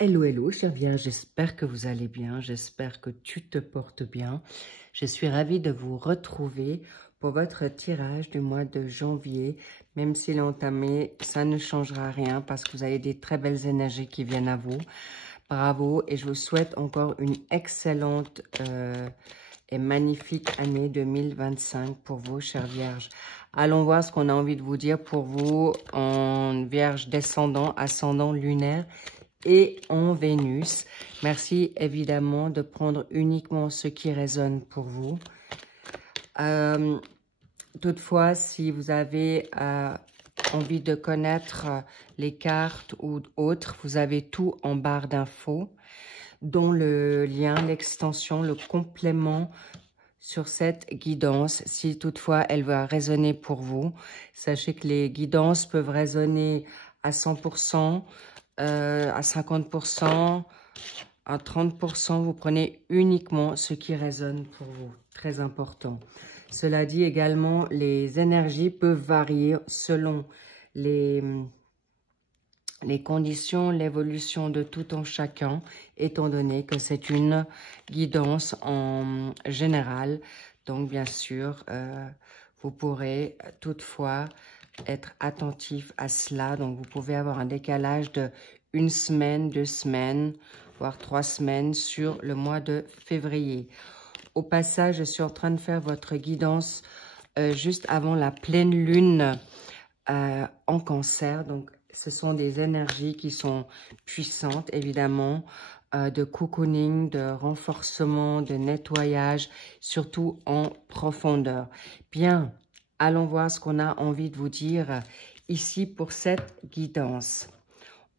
Hello, hello, chère Vierge, j'espère que vous allez bien, j'espère que tu te portes bien. Je suis ravie de vous retrouver pour votre tirage du mois de janvier. Même s'il est entamé, ça ne changera rien parce que vous avez des très belles énergies qui viennent à vous. Bravo et je vous souhaite encore une excellente et magnifique année 2025 pour vous, chère Vierge. Allons voir ce qu'on a envie de vous dire pour vous en Vierge descendant, ascendant lunaire et en Vénus. Merci évidemment de prendre uniquement ce qui résonne pour vous. Toutefois, si vous avez envie de connaître les cartes ou autres, vous avez tout en barre d'infos, dont le lien, l'extension, le complément sur cette guidance. Si toutefois elle va résonner pour vous, sachez que les guidances peuvent résonner à 100%, à 50%, à 30%, vous prenez uniquement ce qui résonne pour vous. Très important. Cela dit également, les énergies peuvent varier selon les conditions, l'évolution de tout en chacun, étant donné que c'est une guidance en général. Donc, bien sûr, vous pourrez toutefois être attentif à cela. Donc, vous pouvez avoir un décalage de 1 semaine, 2 semaines, voire 3 semaines sur le mois de février. Au passage, je suis en train de faire votre guidance juste avant la pleine lune en Cancer. Donc, ce sont des énergies qui sont puissantes, évidemment, de cocooning, de renforcement, de nettoyage, surtout en profondeur. Bien, allons voir ce qu'on a envie de vous dire ici pour cette guidance.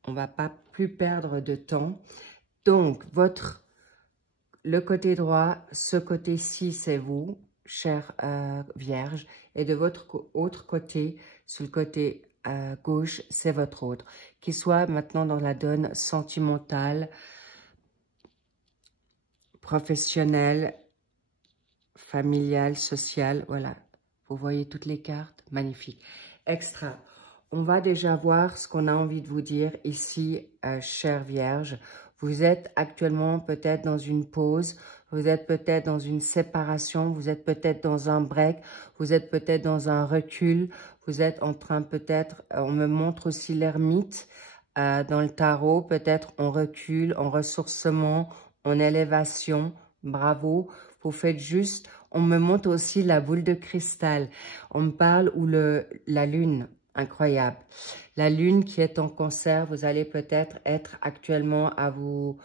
On ne va pas plus perdre de temps. Donc, le côté droit, ce côté-ci, c'est vous, chère Vierge. Et de votre autre côté, sur le côté gauche, c'est votre autre. Qu'il soit maintenant dans la donne sentimentale, professionnelle, familiale, sociale. Voilà, vous voyez toutes les cartes, magnifique. Extra. On va déjà voir ce qu'on a envie de vous dire ici, chère Vierge. Vous êtes actuellement peut-être dans une pause, vous êtes peut-être dans une séparation, vous êtes peut-être dans un break, vous êtes peut-être dans un recul, vous êtes en train peut-être, on me montre aussi l'ermite dans le tarot, peut-être on recule, en ressourcement, en élévation, bravo, vous faites juste, on me montre aussi la boule de cristal, on me parle ou la lune. Incroyable. La lune qui est en Cancer, vous allez peut-être être actuellement à vous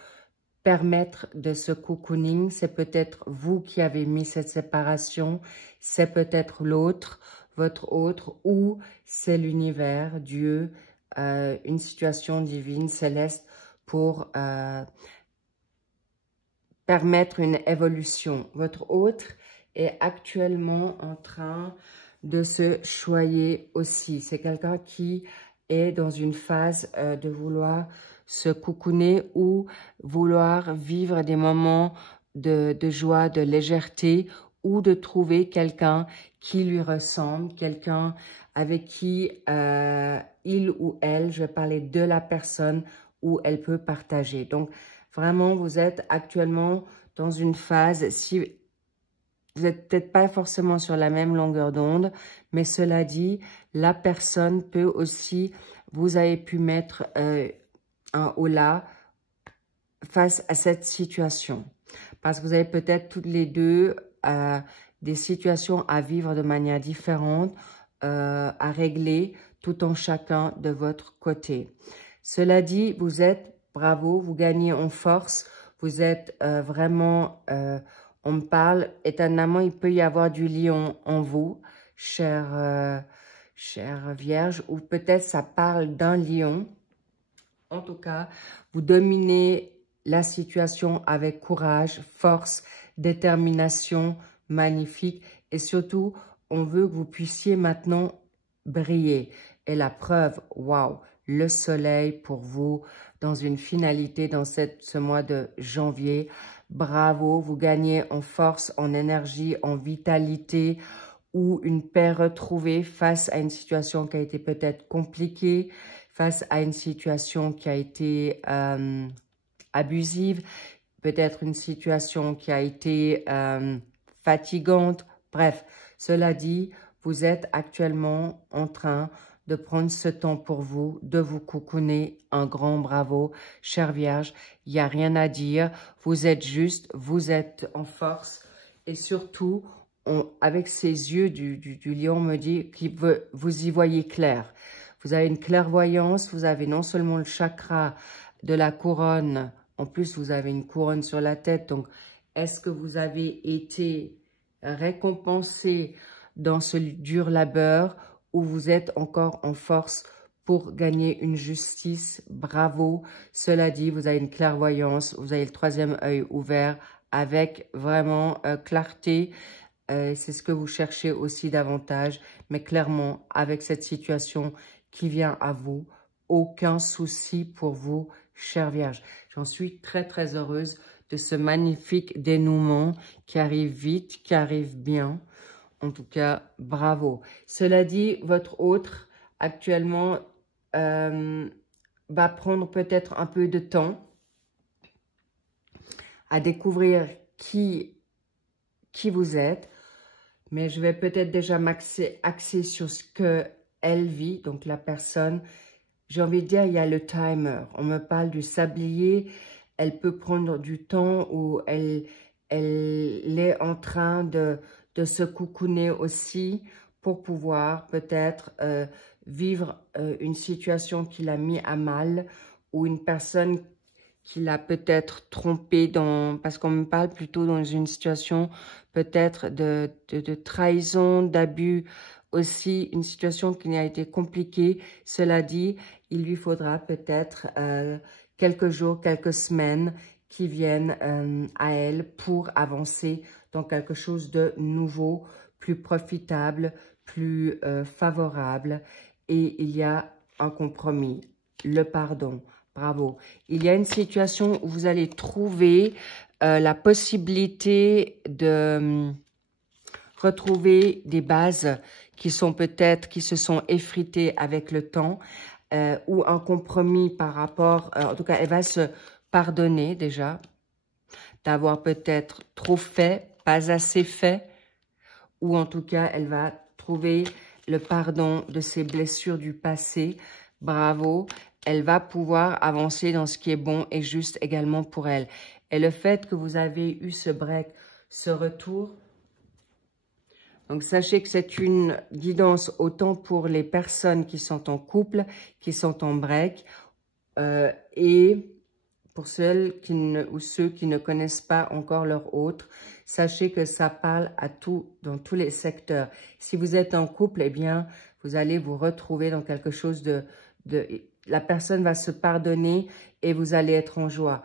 permettre de ce cocooning. C'est peut-être vous qui avez mis cette séparation. C'est peut-être l'autre, votre autre, ou c'est l'univers, Dieu, une situation divine, céleste pour permettre une évolution. Votre autre est actuellement en train de se choyer aussi. C'est quelqu'un qui est dans une phase de vouloir se cocooner ou vouloir vivre des moments de joie, de légèreté ou de trouver quelqu'un qui lui ressemble, quelqu'un avec qui il ou elle, je vais parler de la personne où elle peut partager. Donc, vraiment, vous êtes actuellement dans une phase, si vous n'êtes peut-être pas forcément sur la même longueur d'onde, mais cela dit, la personne peut aussi, vous avez pu mettre un holà face à cette situation. Parce que vous avez peut-être toutes les deux des situations à vivre de manière différente, à régler tout en chacun de votre côté. Cela dit, vous êtes, bravo, vous gagnez en force, vous êtes vraiment... on me parle, étonnamment, il peut y avoir du lion en vous, chère Vierge, ou peut-être ça parle d'un lion. En tout cas, vous dominez la situation avec courage, force, détermination, magnifique. Et surtout, on veut que vous puissiez maintenant briller. Et la preuve, waouh, le soleil pour vous dans une finalité dans ce mois de janvier. Bravo, vous gagnez en force, en énergie, en vitalité ou une paix retrouvée face à une situation qui a été peut-être compliquée, face à une situation qui a été abusive, peut-être une situation qui a été fatigante. Bref, cela dit, vous êtes actuellement en train de prendre ce temps pour vous, de vous cocooner. Un grand bravo, chère Vierge. Il n'y a rien à dire. Vous êtes juste, vous êtes en force. Et surtout, avec ces yeux du lion, on me dit que vous y voyez clair. Vous avez une clairvoyance. Vous avez non seulement le chakra de la couronne, en plus vous avez une couronne sur la tête. Donc, est-ce que vous avez été récompensé dans ce dur labeur où vous êtes encore en force pour gagner une justice? Bravo. Cela dit, vous avez une clairvoyance, vous avez le troisième œil ouvert avec vraiment clarté. C'est ce que vous cherchez aussi davantage. Mais clairement, avec cette situation qui vient à vous, aucun souci pour vous, chère Vierge. J'en suis très, très heureuse de ce magnifique dénouement qui arrive vite, qui arrive bien. En tout cas, bravo. Cela dit, votre autre, actuellement, va prendre peut-être un peu de temps à découvrir qui vous êtes. Mais je vais peut-être déjà m'axer sur ce qu'elle vit, donc la personne. J'ai envie de dire, il y a le timer. On me parle du sablier. Elle peut prendre du temps où elle est en train de se cocooner aussi pour pouvoir peut-être vivre une situation qui l'a mis à mal ou une personne qui l'a peut-être trompé parce qu'on me parle plutôt dans une situation peut-être de trahison, d'abus aussi, une situation qui a été compliquée. Cela dit, il lui faudra peut-être quelques jours, quelques semaines qui viennent à elle pour avancer dans quelque chose de nouveau, plus profitable, plus favorable. Et il y a un compromis, le pardon. Bravo. Il y a une situation où vous allez trouver la possibilité de retrouver des bases qui sont peut-être, qui se sont effritées avec le temps, ou un compromis par rapport, en tout cas, elle va se pardonner déjà d'avoir peut-être trop fait, pas assez fait, ou en tout cas, elle va trouver le pardon de ses blessures du passé. Bravo. Elle va pouvoir avancer dans ce qui est bon et juste également pour elle. Et le fait que vous avez eu ce break, ce retour, donc sachez que c'est une guidance autant pour les personnes qui sont en couple, qui sont en break, et pour celles ou ceux qui ne connaissent pas encore leur autre, sachez que ça parle dans tous les secteurs. Si vous êtes en couple, eh bien, vous allez vous retrouver dans quelque chose la personne va se pardonner et vous allez être en joie.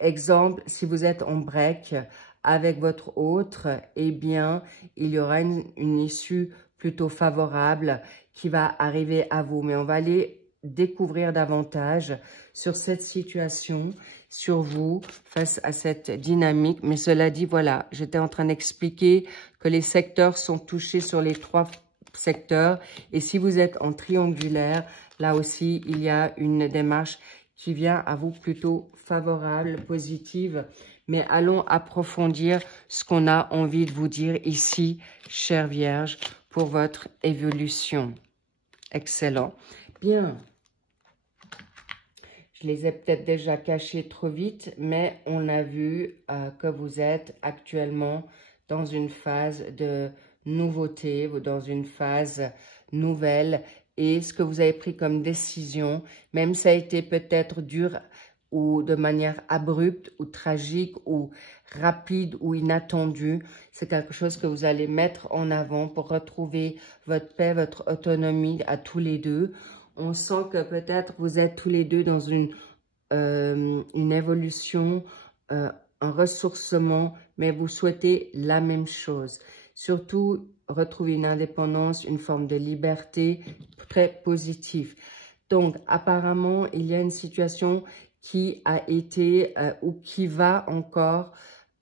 Exemple, si vous êtes en break avec votre autre, eh bien, il y aura une issue plutôt favorable qui va arriver à vous. Mais on va aller découvrir davantage sur cette situation, sur vous, face à cette dynamique. Mais cela dit, voilà, j'étais en train d'expliquer que les secteurs sont touchés sur les 3 secteurs. Et si vous êtes en triangulaire, là aussi, il y a une démarche qui vient à vous plutôt favorable, positive. Mais allons approfondir ce qu'on a envie de vous dire ici, chère Vierge, pour votre évolution. Excellent. Bien. Je les ai peut-être déjà cachés trop vite, mais on a vu que vous êtes actuellement dans une phase de nouveauté, dans une phase nouvelle. Et ce que vous avez pris comme décision, même ça a été peut-être dur ou de manière abrupte ou tragique ou rapide ou inattendue, c'est quelque chose que vous allez mettre en avant pour retrouver votre paix, votre autonomie à tous les deux. On sent que peut-être vous êtes tous les deux dans une évolution, un ressourcement, mais vous souhaitez la même chose. Surtout, retrouver une indépendance, une forme de liberté très positive. Donc, apparemment, il y a une situation qui a été ou qui va encore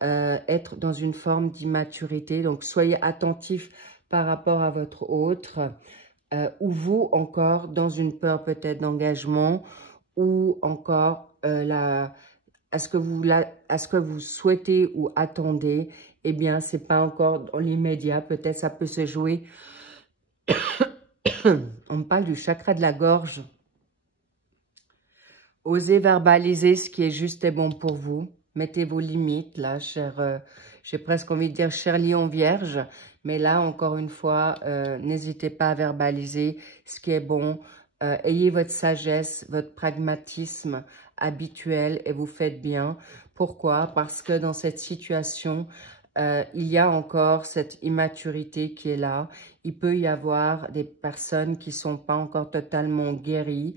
être dans une forme d'immaturité. Donc, soyez attentifs par rapport à votre autre. ou vous encore dans une peur peut-être d'engagement, ou encore à ce que vous souhaitez ou attendez, eh bien, c'est pas encore dans l'immédiat. Peut-être ça peut se jouer. On me parle du chakra de la gorge. Osez verbaliser ce qui est juste et bon pour vous. Mettez vos limites, là, j'ai presque envie de dire cher lion vierge. Mais là, encore une fois, n'hésitez pas à verbaliser ce qui est bon. Ayez votre sagesse, votre pragmatisme habituel et vous faites bien. Pourquoi? Parce que dans cette situation, il y a encore cette immaturité qui est là. Il peut y avoir des personnes qui ne sont pas encore totalement guéries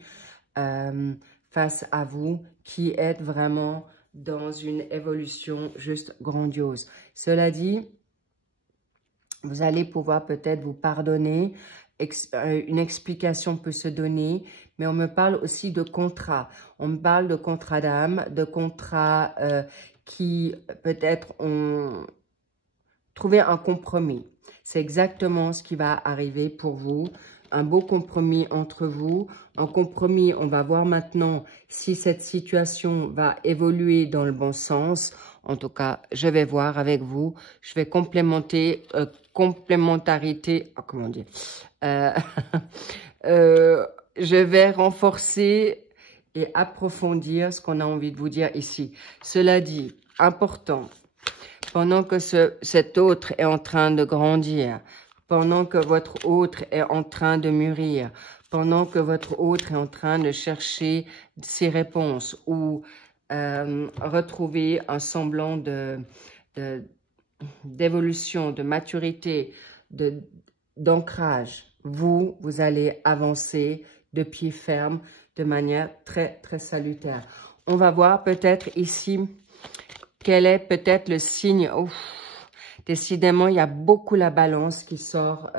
face à vous, qui êtes vraiment dans une évolution juste grandiose. Cela dit, vous allez pouvoir peut-être vous pardonner, une explication peut se donner, mais on me parle aussi de contrat. On me parle de contrat d'âme, de contrat qui peut-être ont trouvé un compromis. C'est exactement ce qui va arriver pour vous. Un beau compromis entre vous. Un compromis, on va voir maintenant si cette situation va évoluer dans le bon sens. En tout cas, je vais voir avec vous. Je vais complémenter, complémentarité, oh, comment dire, je vais renforcer et approfondir ce qu'on a envie de vous dire ici. Cela dit, important, pendant que cet autre est en train de grandir, pendant que votre autre est en train de mûrir, pendant que votre autre est en train de chercher ses réponses ou retrouver un semblant d'évolution, de maturité, d'ancrage, vous allez avancer de pied ferme de manière très, très salutaire. On va voir peut-être ici quel est peut-être le signe. Ouf, décidément, il y a beaucoup la balance qui sort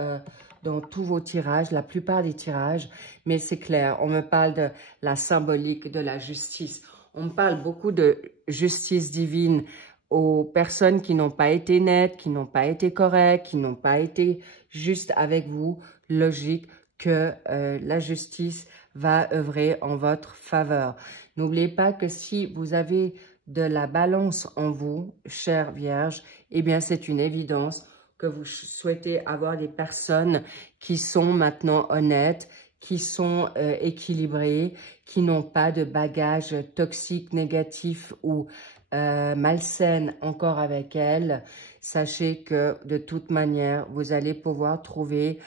dans tous vos tirages, la plupart des tirages, mais c'est clair, on me parle de la symbolique de la justice. On me parle beaucoup de justice divine aux personnes qui n'ont pas été nettes, qui n'ont pas été correctes, qui n'ont pas été justes avec vous. Logique que la justice va œuvrer en votre faveur. N'oubliez pas que si vous avez de la balance en vous, chère Vierge, eh bien c'est une évidence que vous souhaitez avoir des personnes qui sont maintenant honnêtes, qui sont équilibrées, qui n'ont pas de bagages toxiques, négatifs ou malsaines encore avec elles. Sachez que de toute manière, vous allez pouvoir trouver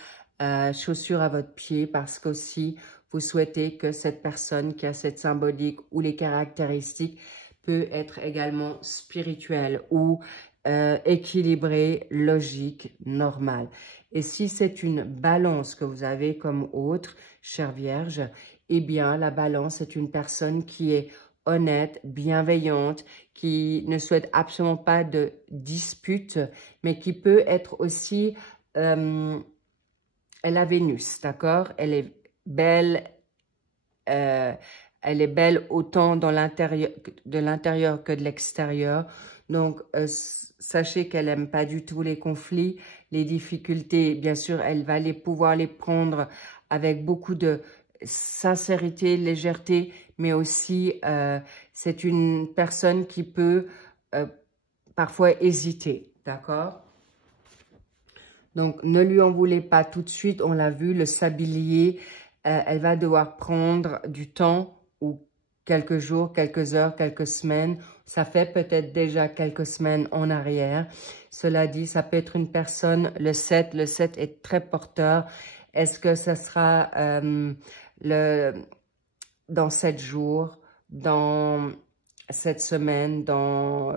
chaussure à votre pied parce qu'aussi, vous souhaitez que cette personne qui a cette symbolique ou les caractéristiques peut être également spirituelle ou équilibrée, logique, normale. Et si c'est une balance que vous avez comme autre, chère Vierge, eh bien, la balance est une personne qui est honnête, bienveillante, qui ne souhaite absolument pas de dispute, mais qui peut être aussi... elle a Vénus, d'accord? Elle est belle, autant dans de l'intérieur que de l'extérieur. Donc, sachez qu'elle n'aime pas du tout les conflits, les difficultés. Bien sûr, elle va pouvoir les prendre avec beaucoup de sincérité, légèreté, mais aussi, c'est une personne qui peut parfois hésiter, d'accord? Donc, ne lui en voulez pas tout de suite. On l'a vu, le sablier, elle va devoir prendre du temps ou quelques jours, quelques heures, quelques semaines. Ça fait peut-être déjà quelques semaines en arrière. Cela dit, ça peut être une personne, le 7 est très porteur. Est-ce que ça sera dans 7 jours, dans cette semaine, dans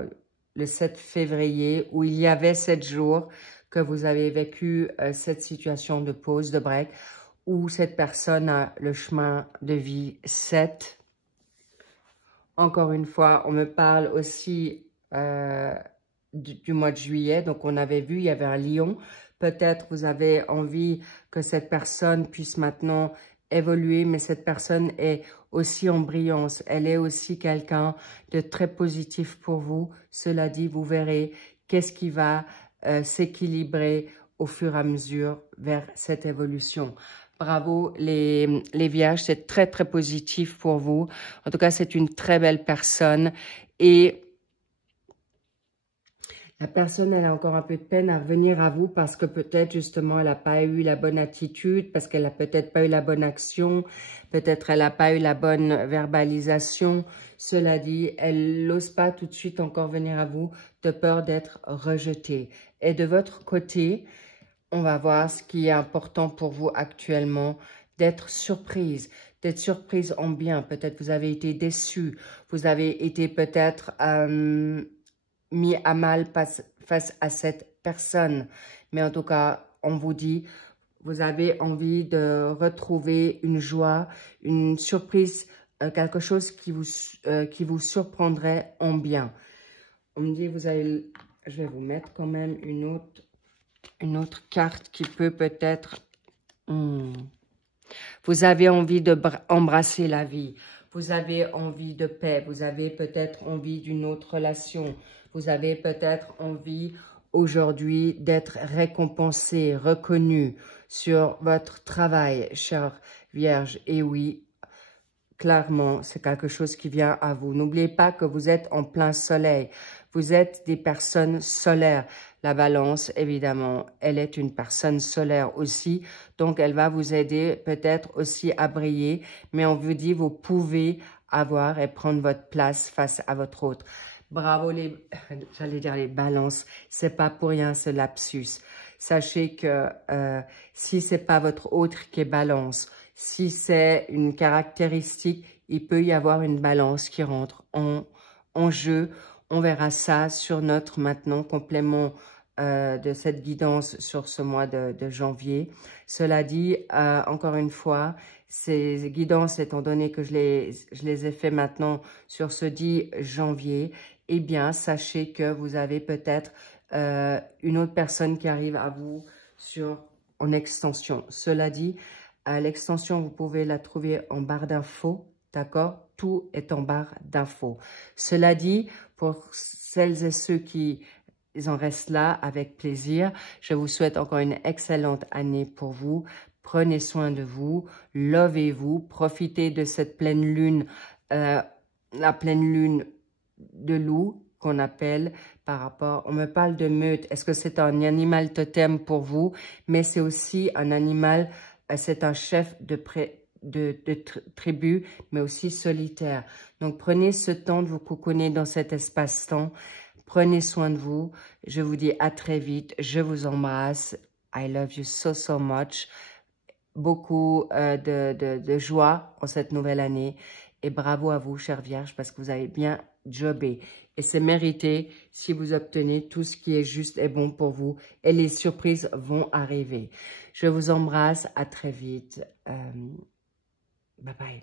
le 7 février, où il y avait 7 jours que vous avez vécu cette situation de pause, de break, où cette personne a le chemin de vie 7. Encore une fois, on me parle aussi du mois de juillet. Donc, on avait vu, il y avait un lion. Peut-être vous avez envie que cette personne puisse maintenant évoluer, mais cette personne est aussi en brillance. Elle est aussi quelqu'un de très positif pour vous. Cela dit, vous verrez qu'est-ce qui va s'équilibrer au fur et à mesure vers cette évolution. Bravo les vierges, c'est très très positif pour vous. En tout cas, c'est une très belle personne et la personne, elle a encore un peu de peine à revenir à vous parce que peut-être justement, elle n'a pas eu la bonne attitude, parce qu'elle n'a peut-être pas eu la bonne action, peut-être elle n'a pas eu la bonne verbalisation. Cela dit, elle n'ose pas tout de suite encore venir à vous de peur d'être rejetée. Et de votre côté, on va voir ce qui est important pour vous actuellement, d'être surprise en bien. Peut-être vous avez été déçu, vous avez été peut-être mis à mal face à cette personne. Mais en tout cas, on vous dit, vous avez envie de retrouver une joie, une surprise, quelque chose qui vous surprendrait en bien. On me dit, je vais vous mettre quand même une autre carte qui peut peut-être... Vous avez envie d'embrasser la vie. Vous avez envie de paix. Vous avez peut-être envie d'une autre relation. Vous avez peut-être envie aujourd'hui d'être récompensé, reconnu sur votre travail, chère Vierge. Et oui, clairement, c'est quelque chose qui vient à vous. N'oubliez pas que vous êtes en plein soleil. Vous êtes des personnes solaires. La balance, évidemment, elle est une personne solaire aussi. Donc, elle va vous aider peut-être aussi à briller. Mais on vous dit, vous pouvez avoir et prendre votre place face à votre autre. Bravo j'allais dire les balances. C'est pas pour rien ce lapsus. Sachez que si c'est pas votre autre qui est balance, si c'est une caractéristique, il peut y avoir une balance qui rentre en jeu. On verra ça sur notre maintenant complément de cette guidance sur ce mois de janvier. Cela dit, encore une fois, ces guidances, étant donné que je les ai fait maintenant sur ce 10 janvier, eh bien, sachez que vous avez peut-être une autre personne qui arrive à vous en extension. Cela dit, l'extension, vous pouvez la trouver en barre d'infos, d'accord? Tout est en barre d'infos. Cela dit, pour celles et ceux qui en restent là, avec plaisir, je vous souhaite encore une excellente année pour vous. Prenez soin de vous, lovez-vous, profitez de cette pleine lune, la pleine lune de loup qu'on appelle par rapport, on me parle de meute. Est-ce que c'est un animal totem pour vous? Mais c'est aussi un animal, c'est un chef de tribu, mais aussi solitaire. Donc, prenez ce temps de vous cocooner dans cet espace-temps. Prenez soin de vous. Je vous dis à très vite. Je vous embrasse. I love you so, so much. Beaucoup de joie en cette nouvelle année. Et bravo à vous, chère Vierge, parce que vous avez bien jobé. Et c'est mérité si vous obtenez tout ce qui est juste et bon pour vous. Et les surprises vont arriver. Je vous embrasse. À très vite. Bye bye.